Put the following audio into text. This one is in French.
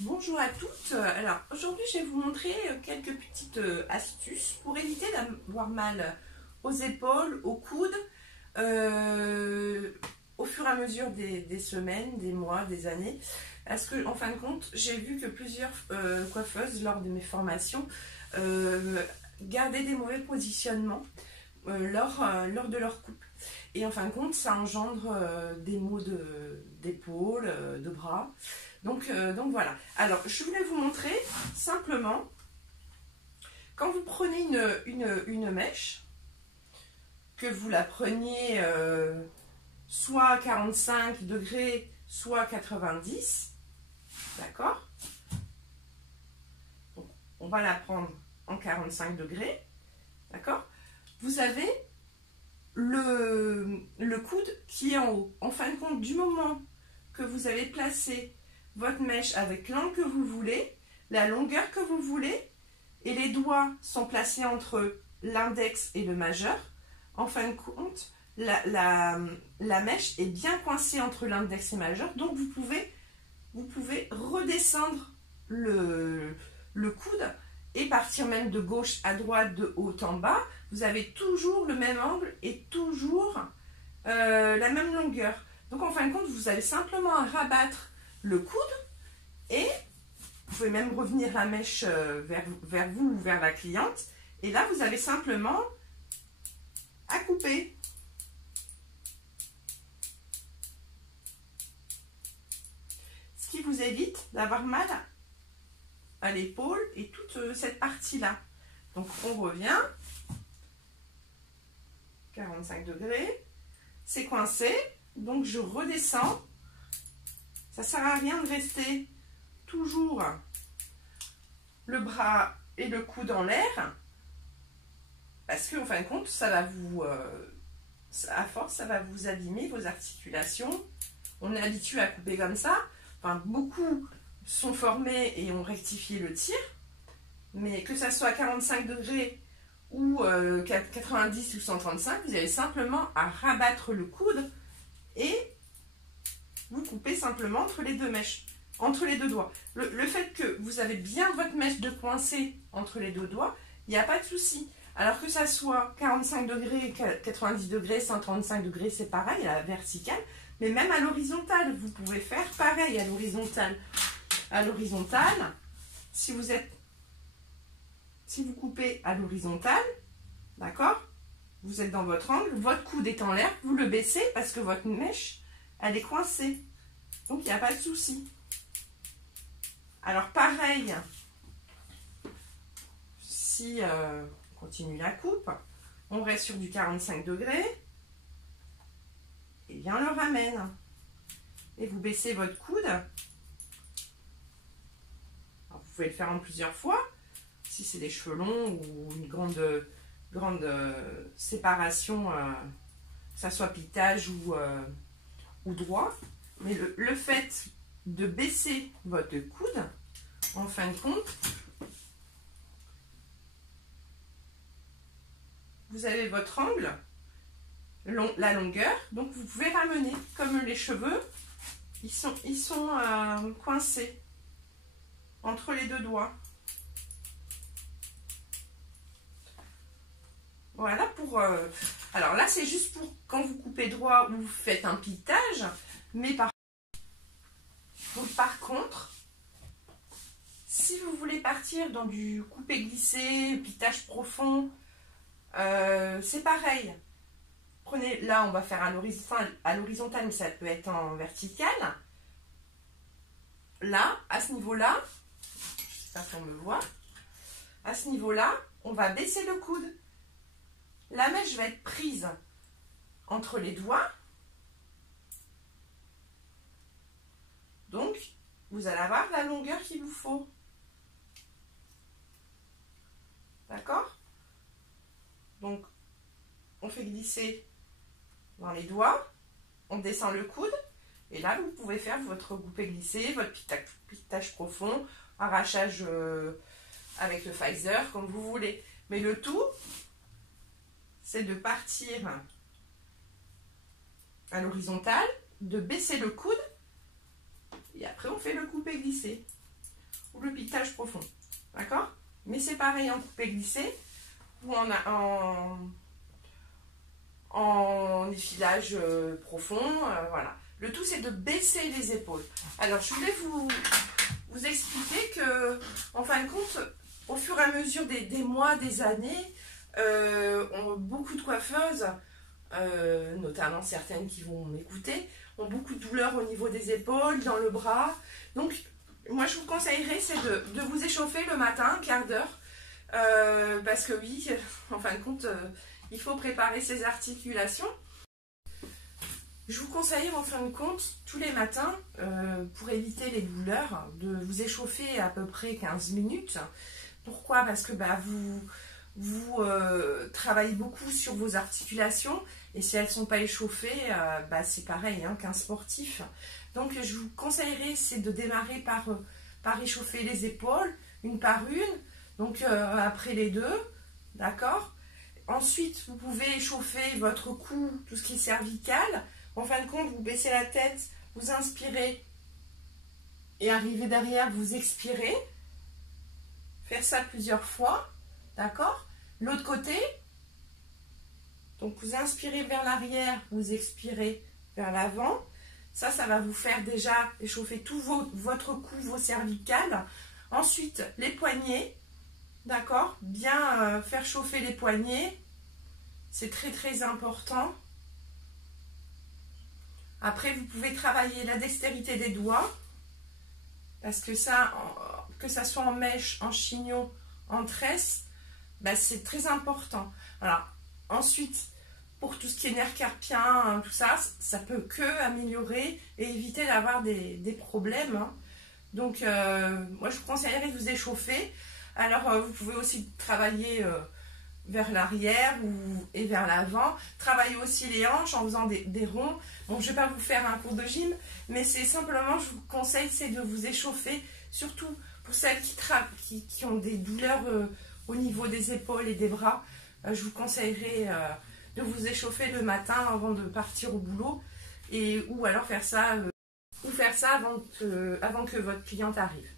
Bonjour à toutes. Alors aujourd'hui je vais vous montrer quelques petites astuces pour éviter d'avoir mal aux épaules, aux coudes au fur et à mesure des semaines, des mois, des années. Parce que en fin de compte, j'ai vu que plusieurs coiffeuses lors de mes formations gardaient des mauvais positionnements lors de leur coupe. Et en fin de compte, ça engendre des maux d'épaule, de bras. Donc voilà. Alors, je voulais vous montrer simplement, quand vous prenez une mèche, que vous la preniez soit à 45 degrés, soit à 90, d'accord? On va la prendre en 45 degrés, d'accord? Vous avez le coude qui est en haut. En fin de compte, du moment que vous avez placé votre mèche avec l'angle que vous voulez, la longueur que vous voulez, et les doigts sont placés entre l'index et le majeur, en fin de compte, la mèche est bien coincée entre l'index et le majeur, donc vous pouvez redescendre le coude et partir même de gauche à droite, de haut en bas. Vous avez toujours le même angle et toujours la même longueur. Donc en fin de compte, vous avez simplement à rabattre le coude et vous pouvez même revenir la mèche vers vous ou vers la cliente. Et là, vous avez simplement à couper. Ce qui vous évite d'avoir mal à l'épaule et toute cette partie-là. Donc on revient. 45 degrés. C'est coincé. Donc je redescends. Ça ne sert à rien de rester toujours le bras et le coude en l'air. Parce qu'en fin de compte, ça va vous... à force, ça va vous abîmer vos articulations. On est habitué à couper comme ça. Enfin, beaucoup sont formés et ont rectifié le tir. Mais que ça soit à 45 degrés ou 90 ou 135, vous avez simplement à rabattre le coude et vous coupez simplement entre les deux mèches, entre les deux doigts. Le fait que vous avez bien votre mèche de coincée entre les deux doigts, il n'y a pas de souci. Alors que ça soit 45 degrés, 90 degrés, 135 degrés, c'est pareil, à la verticale. Mais même à l'horizontale, vous pouvez faire pareil à l'horizontale. À l'horizontale, si vous coupez à l'horizontale, d'accord, vous êtes dans votre angle, votre coude est en l'air, vous le baissez parce que votre mèche, elle est coincée. Donc, il n'y a pas de souci. Alors, pareil, si on continue la coupe, on reste sur du 45 degrés, et bien on le ramène. Et vous baissez votre coude. Alors, vous pouvez le faire en plusieurs fois, si c'est des cheveux longs ou une grande séparation, que ça soit piquetage ou droit. Mais le fait de baisser votre coude, en fin de compte, vous avez votre angle, la longueur, donc vous pouvez ramener. Comme les cheveux, ils sont coincés entre les deux doigts. Voilà pour... alors là, c'est juste pour quand vous coupez droit ou vous faites un piquetage. Mais par contre, si vous voulez partir dans du coupé-glissé, piquetage profond, c'est pareil. Prenez, là, on va faire à l'horizontale, mais ça peut être en vertical. Là, à ce niveau-là, je ne sais pas si on me voit, à ce niveau-là, on va baisser le coude. La mèche va être prise entre les doigts. Donc, vous allez avoir la longueur qu'il vous faut. D'accord? Donc, on fait glisser dans les doigts, on descend le coude, et là, vous pouvez faire votre coupé-glissé, votre piquetage profond, arrachage avec le Pfizer, comme vous voulez. Mais le tout, c'est de partir à l'horizontale, de baisser le coude, et après on fait le coupé-glissé. ou le piquetage profond. D'accord? Mais c'est pareil en coupé-glissé ou en effilage profond. Voilà. Le tout, c'est de baisser les épaules. Alors, je voulais vous expliquer que, en fin de compte, au fur et à mesure des mois, des années, beaucoup de coiffeuses, notamment certaines qui vont m'écouter, ont beaucoup de douleurs au niveau des épaules, dans le bras. Donc, moi, je vous conseillerais, c'est de vous échauffer le matin, un quart d'heure, parce que oui, en fin de compte, il faut préparer ses articulations. Je vous conseille en fin de compte, tous les matins, pour éviter les douleurs, de vous échauffer à peu près 15 minutes. Pourquoi? Parce que vous travaillez beaucoup sur vos articulations et si elles ne sont pas échauffées, c'est pareil hein, qu'un sportif. Donc je vous conseillerais c'est de démarrer par échauffer les épaules, une par une, donc après les deux, d'accord? Ensuite, vous pouvez échauffer votre cou, tout ce qui est cervical. En fin de compte, vous baissez la tête, vous inspirez et arrivez derrière, vous expirez. Faire ça plusieurs fois, d'accord? L'autre côté, donc vous inspirez vers l'arrière, vous expirez vers l'avant. Ça va vous faire déjà échauffer tout votre cou, vos cervicales. Ensuite, les poignets, d'accord? Bien faire chauffer les poignets. C'est très très important. Après, vous pouvez travailler la dextérité des doigts. Parce que ça, que ça soit en mèche, en chignon, en tresse, c'est très important. Alors, ensuite, pour tout ce qui est nerf carpien, tout ça, ça peut que améliorer et éviter d'avoir des problèmes. Hein. Donc, moi, je vous conseillerais de vous échauffer. Alors, vous pouvez aussi travailler vers l'arrière et vers l'avant. Travaillez aussi les hanches en faisant des ronds. Bon, je ne vais pas vous faire un cours de gym, mais c'est simplement, je vous conseille, c'est de vous échauffer, surtout pour celles qui ont des douleurs au niveau des épaules et des bras. Je vous conseillerais de vous échauffer le matin avant de partir au boulot, ou alors faire ça, avant que votre cliente arrive.